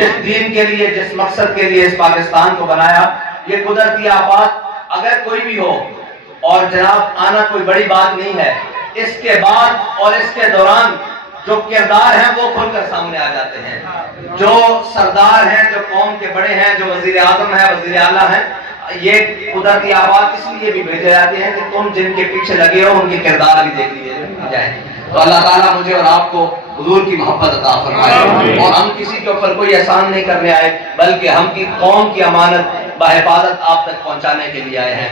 جس دین کے لیے، جس مقصد کے لیے اس پاکستان کو بنایا، یہ قدرتی آفات اگر کوئی بھی ہو، اور جناب آنا کوئی بڑی بات نہیں ہے، اس کے بعد اور اس کے دوران جو کردار ہیں وہ کھل کر سامنے آ جاتے ہیں، جو سردار ہیں، جو قوم کے بڑے ہیں، جو وزیر اعظم ہیں، وزیر اعلیٰ ہیں، یہ قدرتی آفات اس لیے بھی بھیجے جاتے ہیں کہ تم جن کے پیچھے لگے ہو ان کی کردار بھی دیکھ لیے جائیں۔ تو اللہ تعالیٰ مجھے اور آپ کو حضور کی محبت عطا فرمائے، اور ہم کسی کے اوپر کوئی احسان نہیں کرنے آئے، بلکہ ہم کی قوم کی امانت بحفاظت آپ تک پہنچانے کے لیے آئے ہیں۔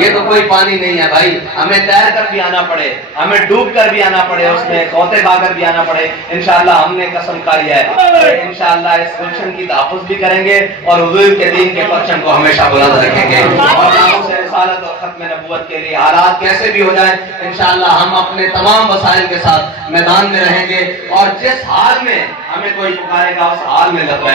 یہ تو کوئی پانی نہیں ہے بھائی، ہمیں تیر کر بھی آنا پڑے، ہمیں ڈوب کر بھی آنا پڑے، اس میں سوتے کھا کر بھی آنا پڑے، انشاءاللہ ہم نے قسم کھائی ہے کہ انشاءاللہ اس گلشن کی تحفظ بھی کریں گے اور حضور کے دین کے پرچم کو ہمیشہ بلند رکھیں گے، اور ناموس رسالت اور ختم نبوت کے لیے حالات کیسے بھی ہو جائیں انشاءاللہ ہم اپنے تمام وسائل کے ساتھ میدان میں رہیں گے، اور جس حال میں ہمیں کوئی پکارے گا اس حال میں لبیک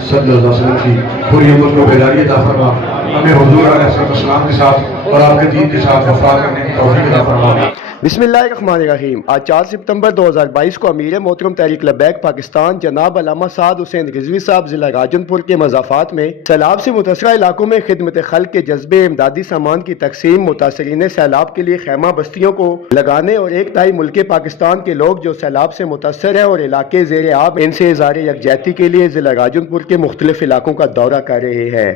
صلی اللہ علیہ وسلم کی پوری امت کو بیداری عطا فرما، ہمیں حضور علیہ السلام کے ساتھ اور آپ کے دین کے ساتھ وفا کرنے کی توفیق عطا فرما۔ بسم اللہ الرحمن الرحیم۔ آج 4 ستمبر 2022 کو امیر محترم تحریک لبیک پاکستان جناب علامہ سعد حسین رضوی صاحب ضلع راجن پور کے مضافات میں سیلاب سے متاثرہ علاقوں میں خدمت خلق کے جذبے امدادی سامان کی تقسیم، متاثرین سیلاب کے لیے خیمہ بستیوں کو لگانے، اور 1/3 ملک پاکستان کے لوگ جو سیلاب سے متاثر ہیں اور علاقے زیر آب، ان سے اظہار یکجہتی کے لیے ضلع راجن پور کے مختلف علاقوں کا دورہ کر رہے ہیں۔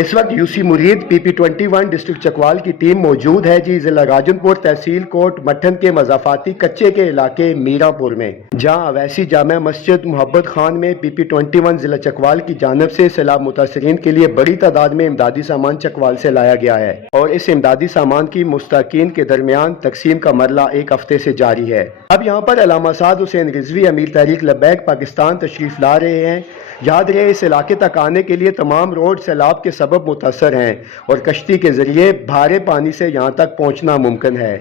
اس وقت UC مرید PP21 ڈسٹرکٹ چکوال کی ٹیم موجود ہے ضلع راجن پور تحصیل کوٹ مٹھن کے مضافاتی کچے کے علاقے میرا پور میں، جہاں اویسی جامع مسجد محبت خان میں PP21 ضلع چکوال کی جانب سے سیلاب متاثرین کے لیے بڑی تعداد میں امدادی سامان چکوال سے لایا گیا ہے، اور اس امدادی سامان کی مستحقین کے درمیان تقسیم کا مرحلہ 1 ہفتے سے جاری ہے۔ اب یہاں پر علامہ سعد حسین رضوی امیر تحریک لبیک پاکستان تشریف لا رہے ہیں۔ یاد رہے اس علاقے تک آنے کے لیے تمام روڈ سیلاب کے سبب متاثر ہیں، اور کشتی کے ذریعے بھارے پانی سے یہاں تک پہنچنا ممکن ہے۔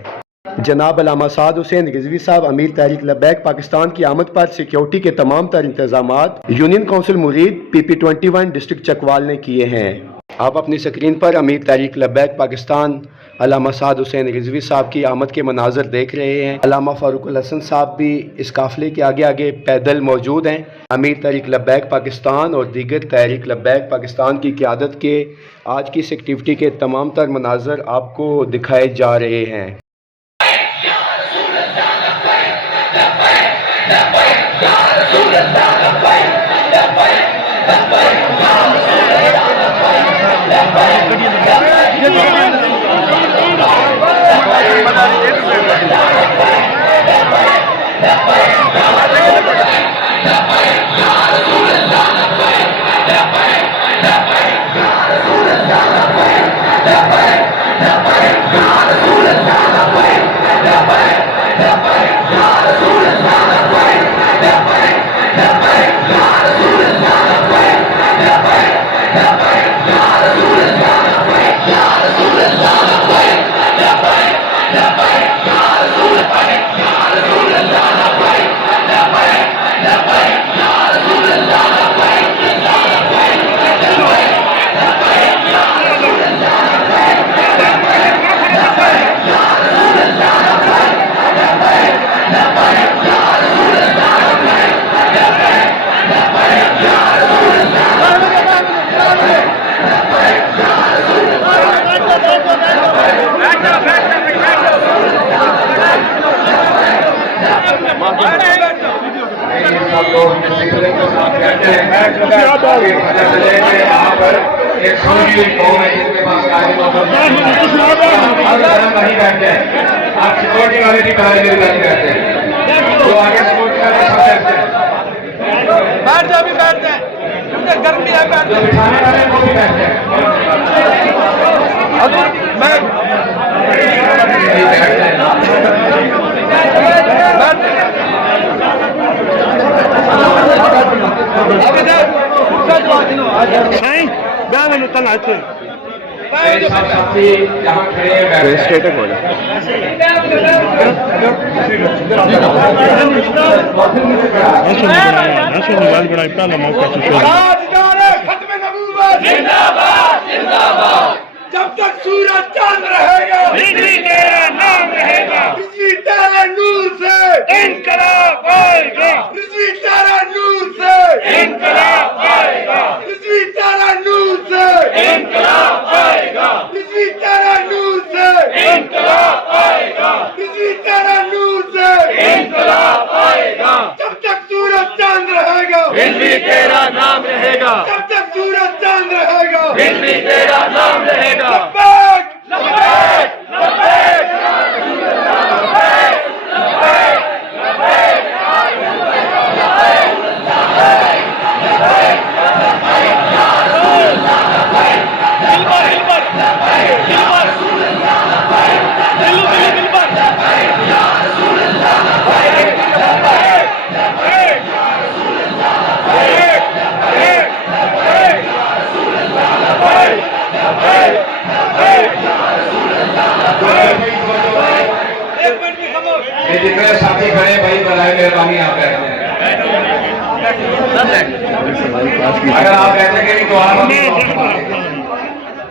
جناب علامہ سعد حسین رضوی صاحب امیر تحریک لبیک پاکستان کی آمد پر سیکیورٹی کے تمام تر انتظامات یونین کونسل مرید PP21 ڈسٹرکٹ چکوال نے کیے ہیں۔ آپ اپنی سکرین پر امیر تحریک لبیک پاکستان علامہ سعد حسین رضوی صاحب کی آمد کے مناظر دیکھ رہے ہیں۔ علامہ فاروق الحسن صاحب بھی اس قافلے کے آگے آگے پیدل موجود ہیں۔ امیر تحریک لبیک پاکستان اور دیگر تحریک لبیک پاکستان کی قیادت کے آج کی اس ایکٹیویٹی کے تمام تر مناظر آپ کو دکھائے جا رہے ہیں۔ جب تک سورج چاند رہے گا بجلی تیرا نام رہے گا، بجلی تیرے نور سے انقلاب پھر بھی تیرا نام رہے گا، جب تک سورج چاند رہے گا، پھر بھی تیرا نام رہے گا۔ لبیک لبیک لبیک یا رسول اللہ، لبیک لبیک لبیک یا رسول اللہ، لبیک لبیک لبیک لبیک یا رسول اللہ، لبیک دل پر دل پر دل پر رسول اللہ، لبیک دل پر لبیک یا رسول اللہ، لبیک لبیک لبیک یا رسول اللہ، لبیک لبیک لبیک یا رسول اللہ، لبیک لبیک لبیک یا رسول اللہ، لبیک۔ ایک منٹ کی خبر یہ جتنے ساتھی کھڑے بھائی بلائے مہربانی آپ کہتے ہیں، اگر آپ کہتے ہیں کہ دعا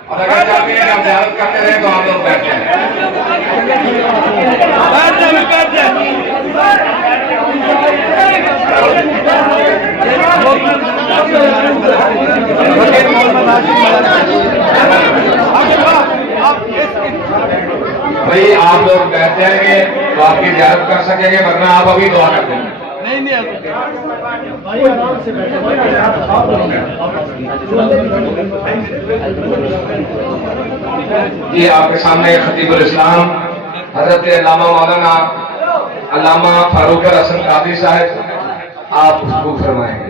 اور اگر چاہتے ہیں کہ آپ زیارت کرتے رہے تو آپ لوگ بیٹھتے ہیں۔ بھائی آپ لوگ بیٹھتے ہیں کہ تو آپ کی زیارت کر سکیں گے، ورنہ آپ ابھی دعا کر دیں گے۔ یہ آپ کے سامنے خطیب الاسلام حضرت علامہ مولانا علامہ فاروق الحسن قادری صاحب آپ اس کو فرمائیں گے۔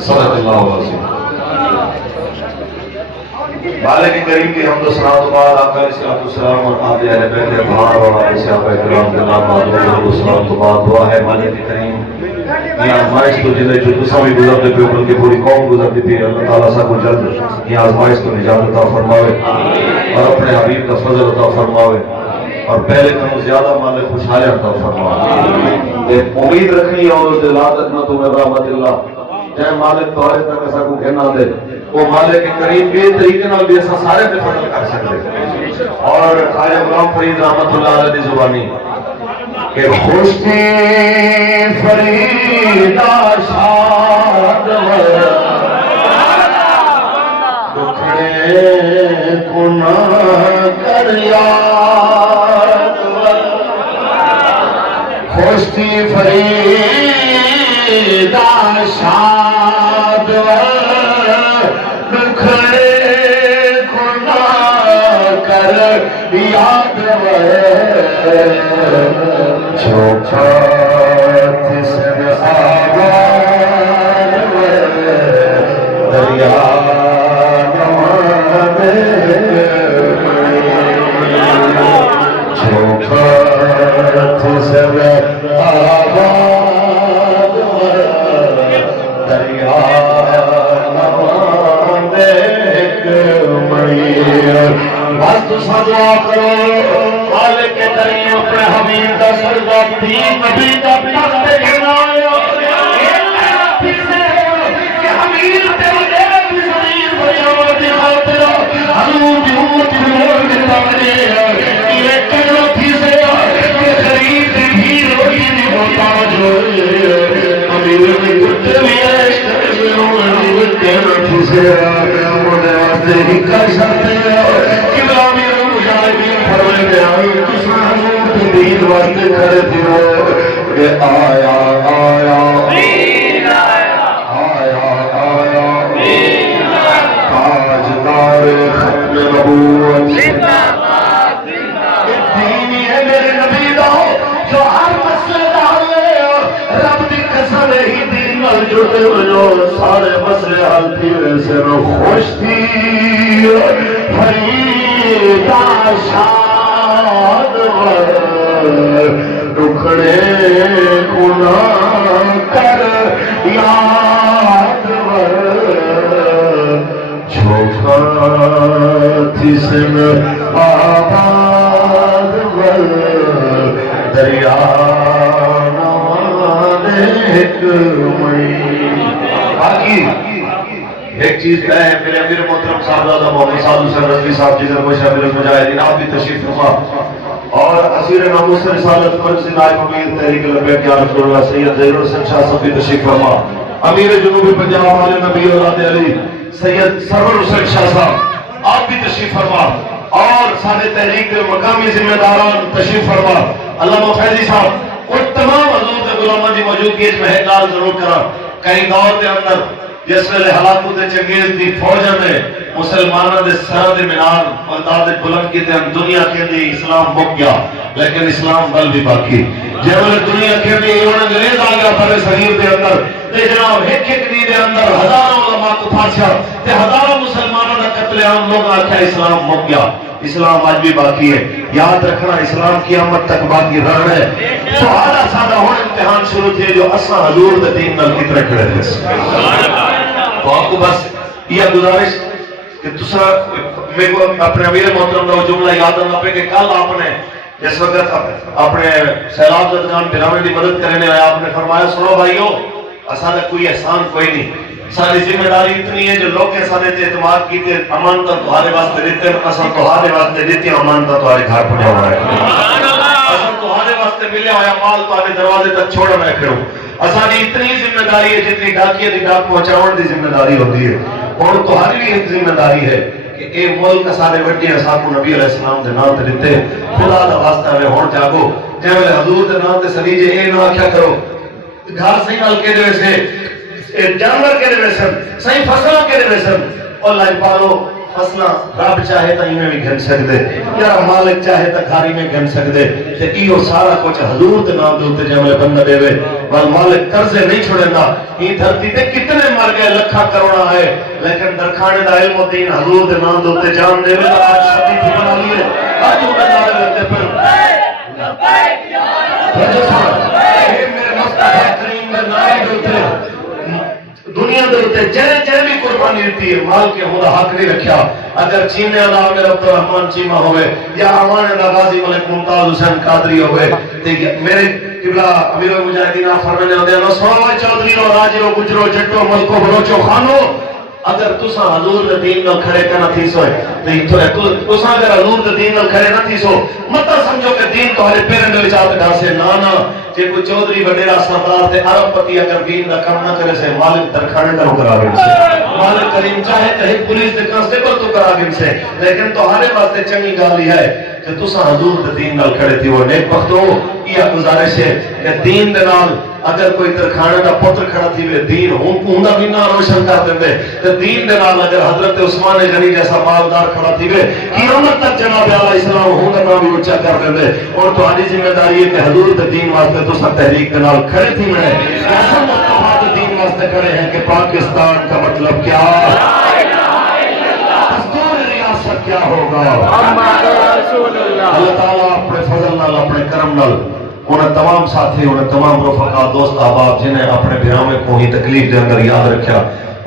صدق اللہ العظیم۔ مالک کریم کی حمد و ثنا و بعد آقا علیہ الصلوۃ والسلام اور آل اہل بیت اطہار اور آل صحابہ کرام کے نام معذور و ثنا و بعد دعا ہے مالک کریم یہ آزمائش تو جنہیں جو دوسرا بھی گزرتے پہ بلکہ پوری قوم گزرتی تھی، اللہ تعالیٰ سا کو جلد یہ آزمائش کو نجات عطا فرماوے اور اپنے حبیب کا فضل عطا فرماوے اور پہلے کم زیادہ مالک خوشحالی عطا فرماوے۔ امید رکھنی اور لا تقنطوا من رحمت اللہ، جائے مالک توارے تک ایسا کو کہنا دے وہ مالک کریم کے طریقے نال بھی ایسا سارے پہ فضل کر سکتے۔ اور خواجہ غلام فرید رحمت اللہ علیہ دی زبانی کہ خوش تھی فریدا شاد دکھڑے کو نہ کر یاد، خوش تھی فریدا شاد دکھڑے کو نہ کر یاد، چھوٹا جس میں آباد دریا چھوٹا جس میں آباد دریا بس تو سجا کرو مالک کریم اپنے حبیب کا سردا بھی کبھی کا تخت گرایا حبیب تیرے دل زمین بچاؤ دی خاطر ہم دی امت نور کے تانے یہ کرو تھی سے خرید بھی روٹی نہیں ہوتا جو حبیب نے کچھ بھی عیش کر لو تیرے تھی سے مجھے واسطے ہی کر سکتے دین واسطے کھڑے تھے کہ آیا آیا آیا آیا تاجدار ختم نبوت دین ہے میرے نبی دا جو ہر مسئلے ڈالے رب دی قسم ہی دین نال جڑے جو سارے مسئلے حل تھی ویسے نو خوش تھی فریدا شاد دکھڑے کو نہ کر یاد چھوٹا تھی سن آباد دریا نوانے ایک مئی باقی ایک چیز طے ہے، میرے امیر محترم صاحبزادہ محمد سعد حسین رضوی صاحب جگر بشر امیر المجاہدین، آپ بھی تشریف فرما، اور اسیر ناموس رسالت فرض نائب امیر تحریک لبیک یا رسول اللہ سید ظہیر الحسن شاہ صاحب بھی تشریف فرما، امیر جنوبی پنجاب والے نبی اولاد علی سید سرور حسین شاہ صاحب آپ بھی تشریف فرما، اور سارے تحریک کے مقامی ذمہ داران تشریف فرما، علامہ فیضی صاحب اور تمام حضور کے غلاماں دی موجودگی میں اعلان ضرور کرا۔ کئی دور دے اندر جس ویلے حالات دے چنگیز دی فوجاں نے مسلمانوں دے سر دے مینار بغداد بلند کیتے ہیں، دنیا کے دی اسلام مک گیا لیکن اسلام بل بھی باقی، جب دنیا کے دی انگریز آ گیا پر صغیر دے اندر تے جناب ایک ایک دی دے اندر ہزاروں علماء کو پھانسیا تے ہزاروں مسلمانوں دا قتل عام، لوگ آکھیا اسلام مک گیا، اسلام آج بھی باقی ہے، یاد رکھنا اسلام قیامت تک باقی رہنا ہے۔ سوالہ سادہ ہون امتحان شروع تھے جو اساں حضور دے دین نال کتنے کھڑے تھے۔ تو آپ کو بس یہ گزارش کہ تسا میرے کو اپنے امیر محترم کا جملہ یاد رکھنا پہ کہ کل آپ نے جس وقت اپنے سیلاب زدگان پیراوے کی مدد کرنے آیا، آپ نے فرمایا سنو بھائیو اساں دا کوئی احسان کوئی نہیں، ساری ذمہ داری اتنی ہے جو لوگ سارے تے اعتماد کیتے امانت تمہارے واسطے دیتے ہیں، اساں تمہارے واسطے دیتی امانت تمہارے گھر پہنچا ہوا ہے، اساں تمہارے واسطے ملے ہویا مال تمہارے دروازے تک چھوڑ میں کھڑوں، اساں اتنی ذمہ داری ہے جتنی ڈاکیے دی ڈاک پہنچاؤن دی ذمہ داری ہوتی ہے، اور تمہاری بھی ایک ذمہ داری ہے کہ اے ملک سارے وڈے اساں کو نبی علیہ السلام دے نام تے دیتے، خدا دا واسطہ ہے ہن جاگو، جے حضور دے نام تے سریجے اے نہ آکھیا کرو گھر صحیح مل کے دے سے جانور کے دے سن صحیح فصلوں کے دے سن، اور لائی پالو فصلہ رب چاہے تا میں بھی گھن سکدے یا مالک چاہے تا گھاری میں گھن سکدے، تے ایو سارا کچھ حضور دے نام دے اوتے جے بندہ دے وے وال مالک قرضے نہیں چھوڑندا، یہ دھرتی تے کتنے مر گئے لکھاں کروڑاں ہے لیکن درخانے دا علم و دین حضور دے نام دے اوتے جان دے وے آج شادی تھی بنا لیے آج وہ نعرے لگتے پھر میرے مصطفیٰ کریم دے نعرے دے اوتے دنیا دے اوتے جے بھی قربانی دیتی ہے مال کے خدا حق نہیں رکھیا، اگر چینے اللہ میں رب الرحمن چیمہ ہوئے یا امان اللہ غازی ملک ممتاز حسین قادری ہوئے، میرے قبلہ امیر المجاہدین فرمانے ہوتے ہیں نصراللہ چودھری و راجر و گجر و جٹو ملک و بلوچ و خانو، اگر تساں حضور دے دین نال کھڑے کرنا تھی سوئے تساں اگر حضور دے دین نال کھڑے نہ تھی سو مطلب سمجھو کہ دین تو ہرے پیرن دے وچ ڈا سے نانا جے کوئی چودھری وڈیرا سردار تے عرب پتی اگر دین دا کم نہ کرے سے مالک درخانے کرو کرا گئے سے مالک کریم چاہے کہیں پولیس دے کانسٹیبل تو کرا گئے سے، لیکن تو ہرے واسطے چنگی گال یہ ہے کہ تساں حضور دے دین نال کھڑے تھی وہ نیک بخت ہو۔ یہ گزارش ہے کہ دین دے نال اگر کوئی ترخانے دا پتر کھڑا تھی وے دین ہوں دا بھی نہ روشن کر دیں دے، تو دین دے نال اگر حضرت عثمان غنی جیسا مالدار کھڑا تھی وے قیامت تک جناب اعلیٰ اسلام ہوں دا نام بھی اونچا کر دیں دے، اور تو آجی ذمہ داری ہے کہ حضور دے دین واسطے تو سب تحریک دے نال کھڑے تھی میں ایسا مصطفیٰ دے دین واسطے کھڑے ہیں کہ پاکستان کا مطلب کیا، دستور ریاست کیا ہوگا، اللہ تعالیٰ اپنے فضل نال اپنے کرم نال انہیں تمام ساتھی انہیں تمام رفقا دوست احباب جنہیں اپنے بھرامے کو ہی تکلیف دے اندر یاد رکھیا،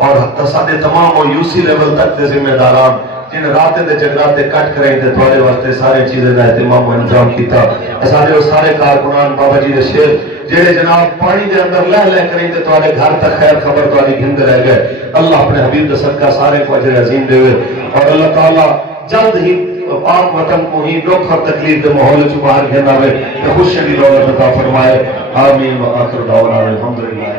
اور حتی ساتھے تمام وہ یوسی لیول تک دے ذمہ داران جن راتے دے جگراتے کٹ کریں دے تھوڑے واسطے سارے چیزیں دا اہتمام و انجام کیتا، سارے سارے کارکنان بابا جی دے شیر جڑے جناب پانی دے اندر لہ لہ کریں دے تھوڑے گھر تک خیر خبر تھوڑی گھند رہ گئے، اللہ اپنے حبیب دے صدقہ سارے کو اجر عظیم دے ہوئے، اور اللہ تعالیٰ جلد ہی پاک وطن کو ہی دکھ اور تکلیف دے ماحول چ باہر گھن آوے تے خوشی دی دولت عطا فرمائے، آمین وآخر دعوانا الحمدللہ۔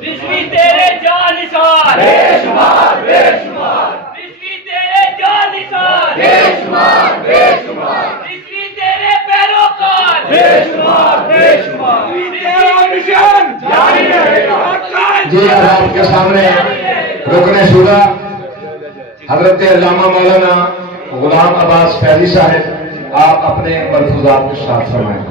بسمی تیرے جان نثار بے شمار بے شمار، بسمی تیرے جان نثار بے شمار بے شمار، بسمی تیرے پیروکار بے شمار بے شمار، تیرا مشن جاری رہے گا۔ جی آپ کے سامنے رکن شورا حضرت علامہ مولانا غلام عباس فیضی صاحب آپ اپنے ملفوظات کے ساتھ فرمائیں۔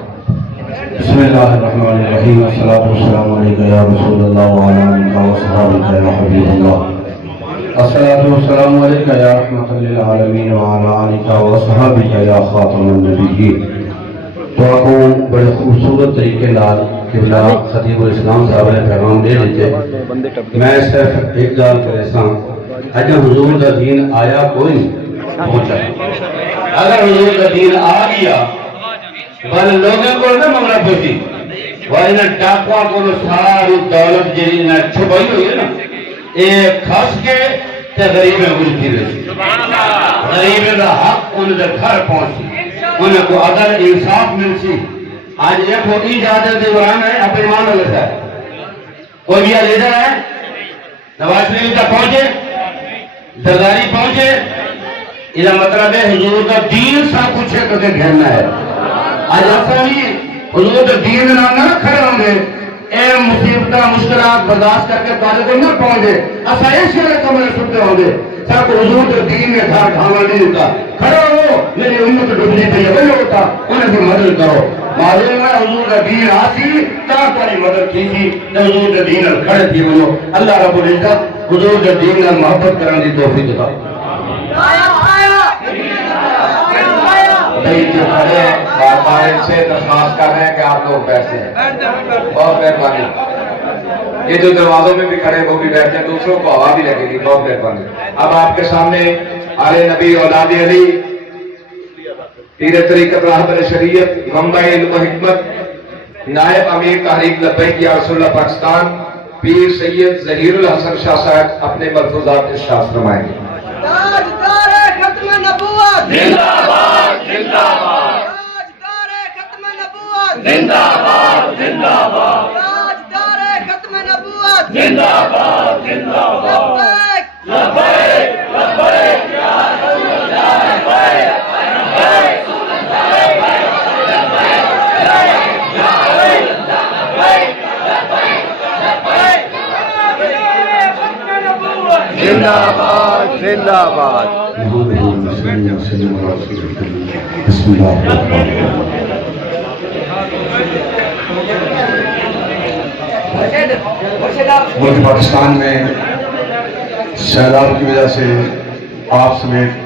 بسم اللہ الرحمن الرحیم، الصلاۃ والسلام علیک یا رسول اللہ وعلی آلہ وصحبہ یا حبیب اللہ، الصلاۃ والسلام علیک یا رحمۃ للعالمین وعلی آلہ وصحبہ یا خاتم النبیین۔ تو آپ کو بڑے خوبصورت طریقے نال قبلہ خطیب الاسلام صاحب نے پیغام دے دیتے، میں صرف ایک گل کرے ساں اجا حضور دا دین آیا کوئی نہیں پہنچا، اگر حضور کا دین آ گیا بل لوگوں کو نہ منگنا پڑتی، وائنا ڈاکواں کو ساری دولت جی نہ چھپائی ہوئی ہے نا، ایک کھس کے تے غریب ملتی رہی غریب دا حق ان دے گھر پہنچی ان کو عدل انصاف ملسی آج ایک ہوتی اجازت عمران ہے اپنے ایمان اللہ ہے کوئی بھی لیڈر ہے نواز شریف تک پہنچے زرداری پہنچے یہ مطلب ہے حضور کا دین سب کچھ ہے کدے گھرنا ہے آج ایسا نہیں حضور کا دین نہ کھڑے ہوں گے اے مصیبتہ مشکلات برداشت کر کے تعالیٰ کو نہ پہنچ گے ایسا ایسی والے کمرے سنتے ہوں گے سب حضور کا دین میں گھر ڈھانا نہیں ہوتا کھڑے ہو میری امت ڈبنی پہ وہی ہوتا انہیں بھی مدد کرو معلوم ہے حضور کا دین آسی کہاں تاری مدد کی تھی حضور کا دین کھڑے تھی انہوں اللہ رب العزت حضور کا دین محبت کرنے کی توفیق دیتا جو کھڑے بار بار ان سے درخواست کر رہے ہیں کہ آپ لوگ بیٹھے ہیں بہت مہربانی یہ جو دروازوں میں بھی کھڑے وہ بھی بیٹھے ہیں دوسروں کو ہوا بھی لگے گی بہت مہربانی اب آپ کے سامنے آل نبی اولاد علی پیر طریقت راہبر شریعت منبع علم و حکمت نائب امیر تحریک لبیک یا رسول اللہ پاکستان پیر سید ظہیر الحسن شاہ صاحب اپنے ملفوظات ارشاد فرمائیں گے تاجدار ختم نبوت زندہ باد زندہ باد تاجدار ختم نبوت زندہ باد زندہ باد تاجدار ختم نبوت زندہ باد زندہ باد لبیک لبیک لبیک یا رسول اللہ لبیک زندہ باد زندہ باد بسم اللہ الرحمن الرحیم ملک پاکستان میں سیلاب کی وجہ سے آپ سمیت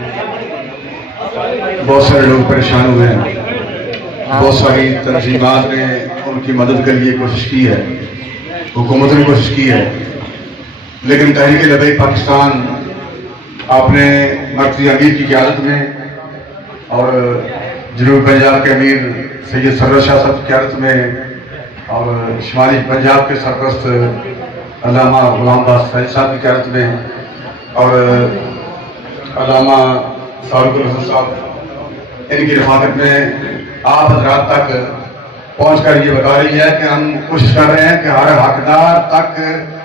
بہت سارے لوگ پریشان ہوئے ہیں بہت ساری تنظیمات نے ان کی مدد کے لیے کوشش کی ہے حکومت نے کوشش کی ہے لیکن تحریک لبیک پاکستان اپنے مرکزی امیر کی قیادت میں اور جنوبی پنجاب کے امیر سید سرور شاہ صاحب کی قیادت میں اور شمالی پنجاب کے سرپرست علامہ غلام عباس فیض صاحب کی قیادت میں اور علامہ فاروق الحسن صاحب ان کی رفاقت میں آپ حضرات تک پہنچ کر یہ بتا رہی ہے کہ ہم کوشش کر رہے ہیں کہ ہر حقدار تک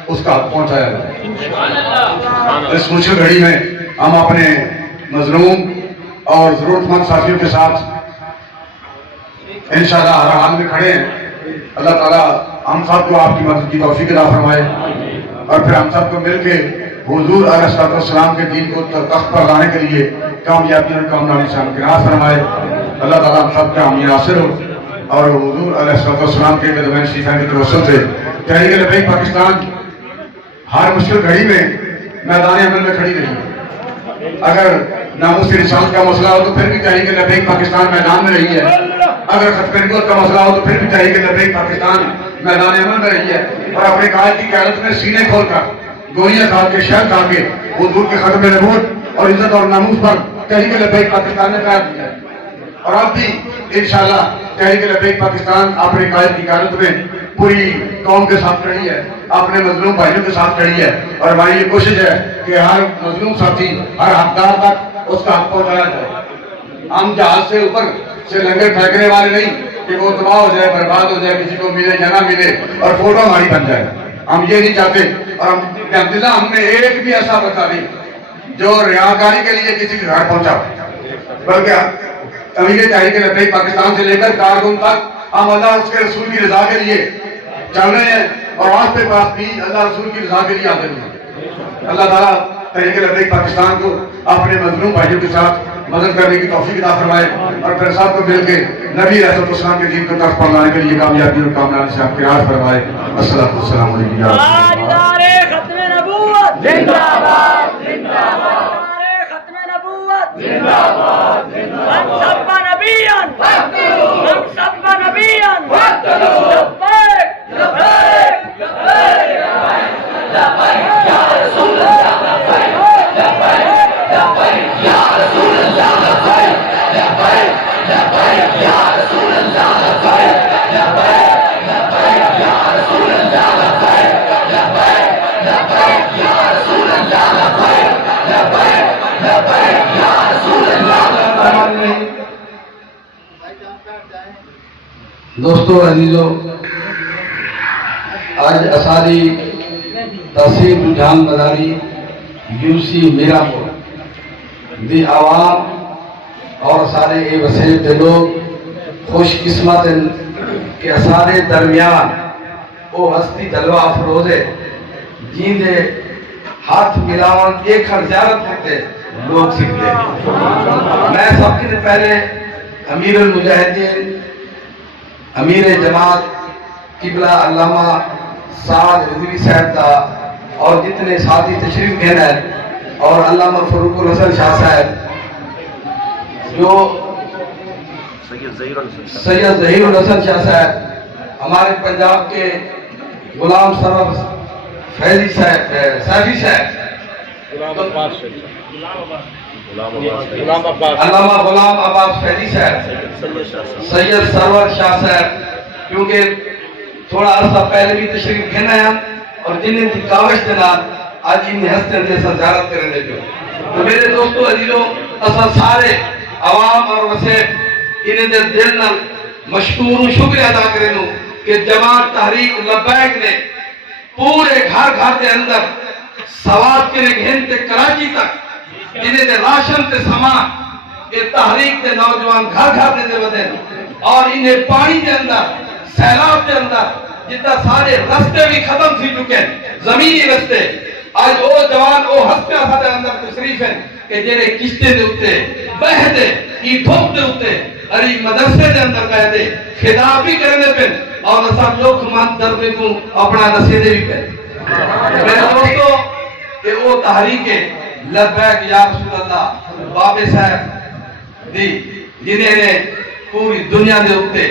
اس کا حق پہنچایا جائے اس مشکل گھڑی میں ہم اپنے مظلوم اور ضرورت مند ساتھیوں کے ساتھ انشاءاللہ ہر حال میں کھڑے ہیں اللہ تعالیٰ ہم سب کو آپ کی مدد کی توفیق عطا فرمائے اور پھر ہم سب کو مل کے حضور علیہ السلام کے دین کو تخت پر لانے کے لیے کامیابی اور کامرانی سے ہمکنار فرمائے اللہ تعالیٰ ہم سب کا حامی ناصر ہو اور حضور علیہ السلام کے قدمین شریفین کے توسل سے تحریک لبیک پاکستان ہر مشکل گھڑی میں میدان عمل میں کھڑی رہی اگر ناموس رسالت کا مسئلہ ہو تو پھر بھی تحریک لبیک پاکستان میدان میں رہی ہے اگر ختم نبوت کا مسئلہ ہو تو پھر بھی تحریک لبیک پاکستان میدان عمل میں رہی ہے اور اپنے قائد کی قیادت میں سینے کھول کر گوئیاں کھا کے شہر کھا کے حضور کے ختم نبوت اور عزت اور ناموس پر تحریک لبیک پاکستان نے قائد کیا ہے اور اب بھی انشاءاللہ تحریک لبیک پاکستان اپنے قائد کی قیادت میں پوری قوم کے ساتھ کھڑی ہے اپنے مظلوم بھائیوں کے ساتھ کھڑی ہے اور ہماری یہ کوشش ہے کہ ہر مظلوم ساتھی ہر حقدار تک اس کا حق پہنچایا جائے ہم جہاز سے اوپر سے لنگر پھینکنے والے نہیں کہ وہ تباہ ہو جائے برباد ہو جائے کسی کو ملے یا نہ ملے اور فوٹو ہماری بن جائے ہم یہ نہیں چاہتے اور ہم نے ایک بھی ایسا بتا نہیں جو ریاکاری کے لیے کسی کے گھر پہنچا بلکہ امیر تحریک لبیک پاکستان سے لے کر کارکن تک ہم اللہ اس کے رسول کی رضا کے لیے چل رہے ہیں اور آج پہ پاس بھی اللہ رسول کی رضا کے لیے آتے ہیں اللہ تعالیٰ تحریک لبیک پاکستان کو اپنے مظلوم بھائیوں کے ساتھ مدد کرنے کی توفیق عطا فرمائے اور پھر سب کو مل کے نبی علیہ السلام کے دین کو تخت پر لانے کے لیے کامیابی اور کامرانی سے ہمکنار فرمائے السلام علیکم تاجدار ختم نبوت زندہ باد زندہ باد ختم نبوت زندہ باد ہم سب نبیان ہم سب نبیان لبیک لبیک لبیک یا رسول اللہ لبیک لبیک یا رسول اللہ لبیک لبیک یا رسول اللہ لبیک لبیک یا رسول اللہ لبیک لبیک یا رسول اللہ لبیک دوستو عزیزو، آج اساری تحصیل رجحان مداری یوسی میرا دی عوام اور سارے اے وسیل دے لوگ خوش قسمت ہیں کہ اسارے درمیان او ہستی جلوہ افروزے جین دے ہاتھ ملاون ایک ہر زیارت کرتے لوگ سکھتے. میں سب کے پہلے امیر المجاہدین امیر جماعت قبلہ علامہ سعد رضوی صاحب کا اور جتنے ساتھی تشریف گھن ہیں اور علامہ فروق الحسن شاہ صاحب جو سید ظہیر الحسن شاہ صاحب ہمارے پنجاب کے غلام سرور فیضی صاحب سیفی صاحب علامہ غلام عباس فیضی صاحب سید سرور شاہ صاحب کیونکہ تھوڑا عرصہ پہلے بھی تشریف گھن ہیں اور جنہیں تھی کاوش دینا آج انہیں ہستے ہیں جیسا زیارت کرنے جو. تو میرے دوستو عزیزو، اصلا سارے عوام اور وسیب انہیں دل نال مشکور و شکر ادا کرنو کہ جماعت تحریک لبیک نے پورے گھر گھر دے اندر سواد کے گھن تے کراچی تک جنہیں دے راشن تے سامان یہ تحریک دے نوجوان گھر گھر دے ودے اور انہیں پانی دے اندر سیلاب دے اندر جتا سارے رستے بھی ختم تھی چکے زمینی رستے آج او جوان او ہستے آسادے اندر تشریف ہیں کہ جنہیں کشتے دے اتے بہ دے ای دھوپ دے اتے اری مدرسے دے اندر گئے دے خطاب بھی کرنے پہ اور سب لوگ مان در میں کو اپنا نصیدے بھی پہ. میرے دوستو کہ وہ تحریک لبیک یا رسول اللہ بابے صاحب دی جنہیں نے پوری دنیا دے اتے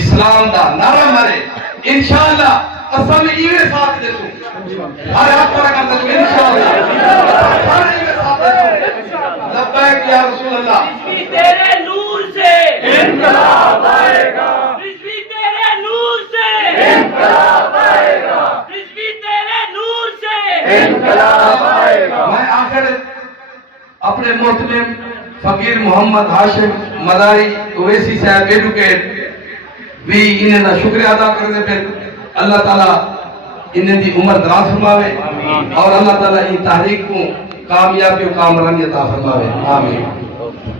اسلام دا نعرہ مارے انشاءاللہ اصل میں ایوے ساتھ دے سو ہر ہاتھ پر اگر تک انشاءاللہ سارے ایوے ساتھ دے سو. لبیک یا رسول اللہ. بسمی تیرے نور سے انقلاب آئے گا، بسمی تیرے نور سے انقلاب آئے گا، بسمی تیرے نور سے انقلاب آئے گا. میں آخر اپنے محترم فقیر محمد ہاشم مداری اویسی صاحب ایڈوکیٹ بھی انہیں نہ شکریہ ادا کرنے پہ اللہ تعالیٰ انہیں دی عمر دراز فرماوے اور اللہ تعالیٰ ان تحریک کو کامیابی و کامرانی عطا فرماوے. آمین.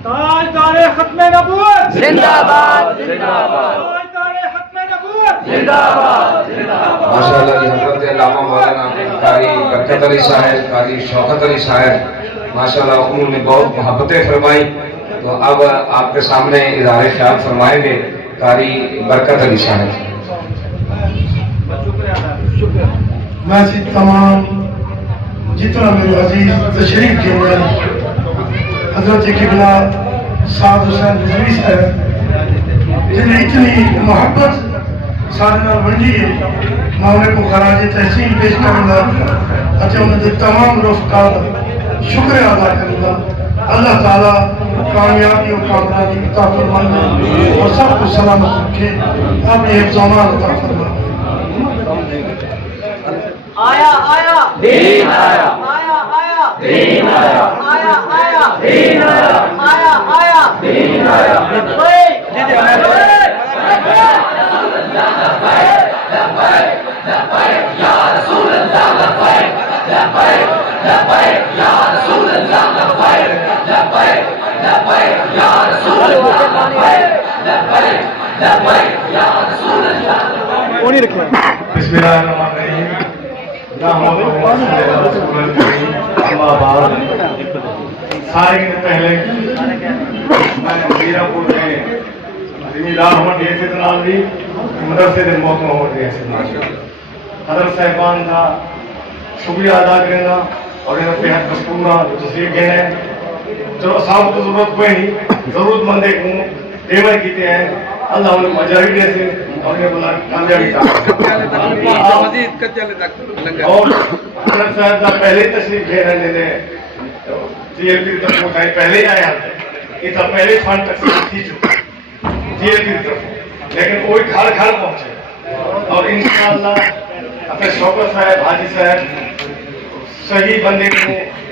تاجدار ختم نبوت زندہ باد، زندہ باد، تاجدار ختم نبوت زندہ باد، زندہ باد. ماشاءاللہ کی حضرت علامہ مولانا قاری برکت علی صاحب، قاری شوکت علی صاحب ماشاءاللہ انہوں نے بہت محبتیں فرمائی. تو اب آپ کے سامنے اظہار خیال فرمائیں گے قاری برکت علی صاحب. میں سی تمام جتنا میرے عزیز تشریف کے اندر حضرت قبلہ سعد حسین رضوی صاحب جنہیں اتنی محبت سارے نال ونڈی ہے میں انہیں کو خراج تحسین پیش کروں گا اچھا انہیں دے تمام رفقار شکر ادا کروں گا. اللہ تعالیٰ کامیابی و کامیابی عطا فرمائے اور سب کو سلامت رکھے اپنے حفظ و امان عطا فرمائے. آیا آیا دین آیا، آیا آیا دین آیا، آیا آیا دین آیا، آیا آیا دین آیا. لبیک لبیک یا رسول اللہ، لبیک لبیک لبیک یا رسول اللہ، لبیک لبیک لبیک یا رسول اللہ، لبیک لبیک لبیک یا رسول اللہ. بسم اللہ الرحمن الرحیم. اما بعد سارے کے پہلے میں میرا پور میں زمیندار ہوں گے سے نال بھی مدرسے دے موقع ہو گئے حضرت صاحبان کا شکریہ ادا کرنا اور ان پہ حق پورا تصریف گئے ہیں. چلو صاحب کو ضرورت کوئی نہیں، ضرورت مندے کو دیوے کیتے ہیں اللہ انہیں مجاہد دے سے اور انہیں بلا کامیابی کا. اور حضرت صاحب کا پہلے تشریف گئے ہیں جنہیں جی ایل پی کی طرف اٹھائی پہلے ہی آیا یہ تو پہلے فنڈ تقسیم کی چکا جی ایل پی کی طرف، لیکن وہی گھر گھر پہنچے اور انشاءاللہ اپنے شوکت صاحب حاجی صاحب صحیح بندے کو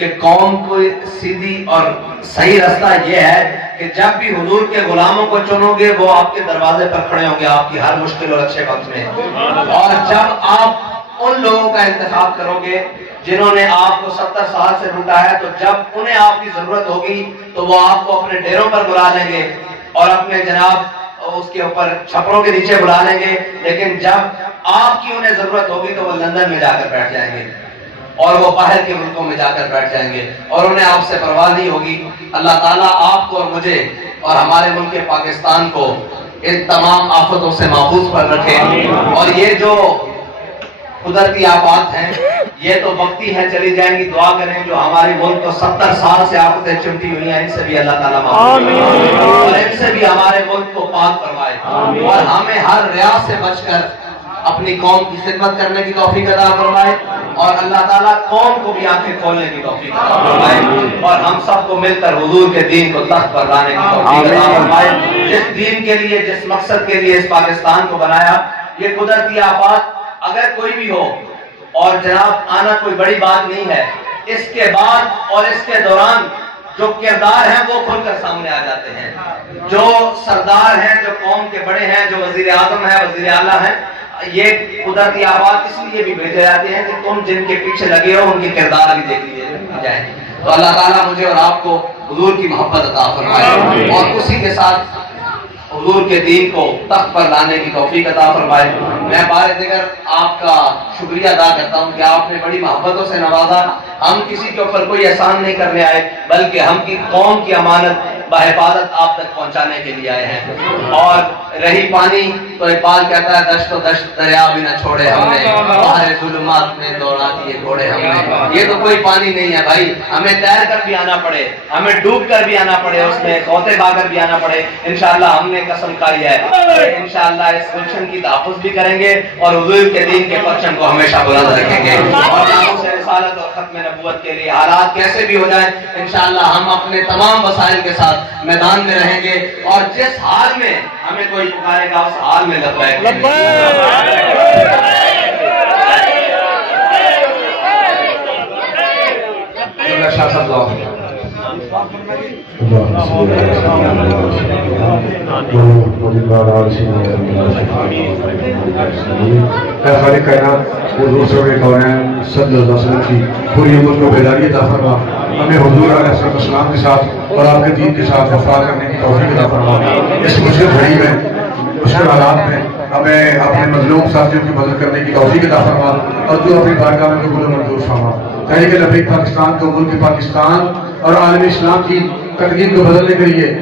کہ قوم کو سیدھی اور صحیح راستہ یہ ہے کہ جب بھی حضور کے غلاموں کو چنو گے وہ آپ کے دروازے پر کھڑے ہوں گے آپ کی ہر مشکل اور اچھے وقت میں، اور جب آپ ان لوگوں کا انتخاب کرو گے جنہوں نے آپ کو 70 سال سے لوٹا ہے، تو جب انہیں آپ کی ضرورت ہوگی تو وہ آپ کو اپنے ڈیروں پر بلا لیں گے اور اپنے جناب اس کے اوپر چھپروں کے نیچے بلا لیں گے، لیکن جب آپ کی انہیں ضرورت ہوگی تو وہ لندن میں جا کر بیٹھ جائیں گے اور وہ باہر کے ملکوں میں جا کر بیٹھ جائیں گے اور انہیں آپ سے پرواہ نہیں ہوگی۔ اللہ تعالیٰ آپ کو اور مجھے اور ہمارے ملک پاکستان کو ان تمام آفتوں سے محفوظ پر رکھے، اور یہ جو قدرتی آفات ہیں یہ تو وقتی ہیں، چلی جائیں گی، دعا کریں جو ہمارے ملک کو 70 سال سے آفتیں چمٹی ہوئی ہیں ان سے بھی اللہ تعالیٰ محفوظ رکھے اور ان سے بھی ہمارے ملک کو پاک فرمائے، اور ہمیں ہر ریا سے بچ کر اپنی قوم کی خدمت کرنے کی توفیق عطا فرمائے، اور اللہ تعالیٰ قوم کو بھی آنکھیں کھولنے کی توفیق عطا فرمائے، اور ہم سب کو مل کر حضور کے دین کو تخت پر لانے کی توفیق عطا فرمائے۔ جس دین کے لیے، جس مقصد کے لیے اس پاکستان کو بنایا، یہ قدرتی آفات اگر کوئی بھی ہو، اور جناب آنا کوئی بڑی بات نہیں ہے، اس کے بعد اور اس کے دوران جو کردار ہیں وہ کھل کر سامنے آ جاتے ہیں، جو سردار ہیں، جو قوم کے بڑے ہیں، جو وزیر اعظم ہیں، وزیر اعلیٰ ہیں، یہ قدرتی آفات اس لیے بھی بھیجے جاتے ہیں کہ تم جن کے پیچھے لگے ہو ان کے کردار بھی دیکھ لیے جائیں۔ تو اللہ تعالیٰ مجھے اور آپ کو حضور کی محبت عطا فرمائے اور اسی کے ساتھ حضور کے دین کو تخت پر لانے کی توفیق عطا فرمائے۔ میں بار دیگر آپ کا شکریہ ادا کرتا ہوں کہ آپ نے بڑی محبتوں سے نوازا۔ ہم کسی کے اوپر کوئی احسان نہیں کرنے آئے، بلکہ ہم کی قوم کی امانت بحفاظت آپ تک پہنچانے کے لیے آئے ہیں۔ اور رہی پانی تو اقبال کہتا ہے دشت و دشت دریا بھی نہ چھوڑے ہم نے، باہر ظلمات میں دوڑا دیے گھوڑے ہم نے۔ یہ تو کوئی پانی نہیں ہے بھائی، ہمیں تیر کر بھی آنا پڑے، ہمیں ڈوب کر بھی آنا پڑے، اس میں غوطے کھا کر بھی آنا پڑے، انشاءاللہ ہم نے قسم کھائی ہے کہ انشاءاللہ اس گلشن کی تحفظ بھی کریں گے اور حضور کے دین کے پرچم کو ہمیشہ بلند رکھیں گے، اور ناموس رسالت اور ختم نبوت کے لیے حالات کیسے بھی ہو جائیں انشاءاللہ ہم اپنے تمام وسائل کے ساتھ میدان میں رہیں گے، اور جس حال میں ہمیں کوئی پکارے گا اس حال میں لبیک خالق کائنات حضور صلی اللہ علیہ وسلم کی پوری امت کو بیداری عطا فرما، ہمیں حضور علیہ السلام کے ساتھ اور آپ کے دین کے ساتھ وفا کرنے کی توفیق عطا فرما۔ اس مشکل گھڑی میں، مشکل حالات میں ہمیں اپنے مظلوم ساتھیوں کی مدد کرنے کی توفیق عطا فرما، اور تو اپنی بارگاہ میں قبول و منظور فرما۔ تحریک لبیک پاکستان کو، ملک پاکستان اور عالم اسلام کی تقدیر کو بدلنے کے لیے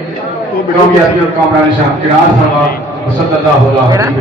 کامیابی اور کامرانی سے ہمکنار فرما۔ صلی اللہ علیہ وسلم۔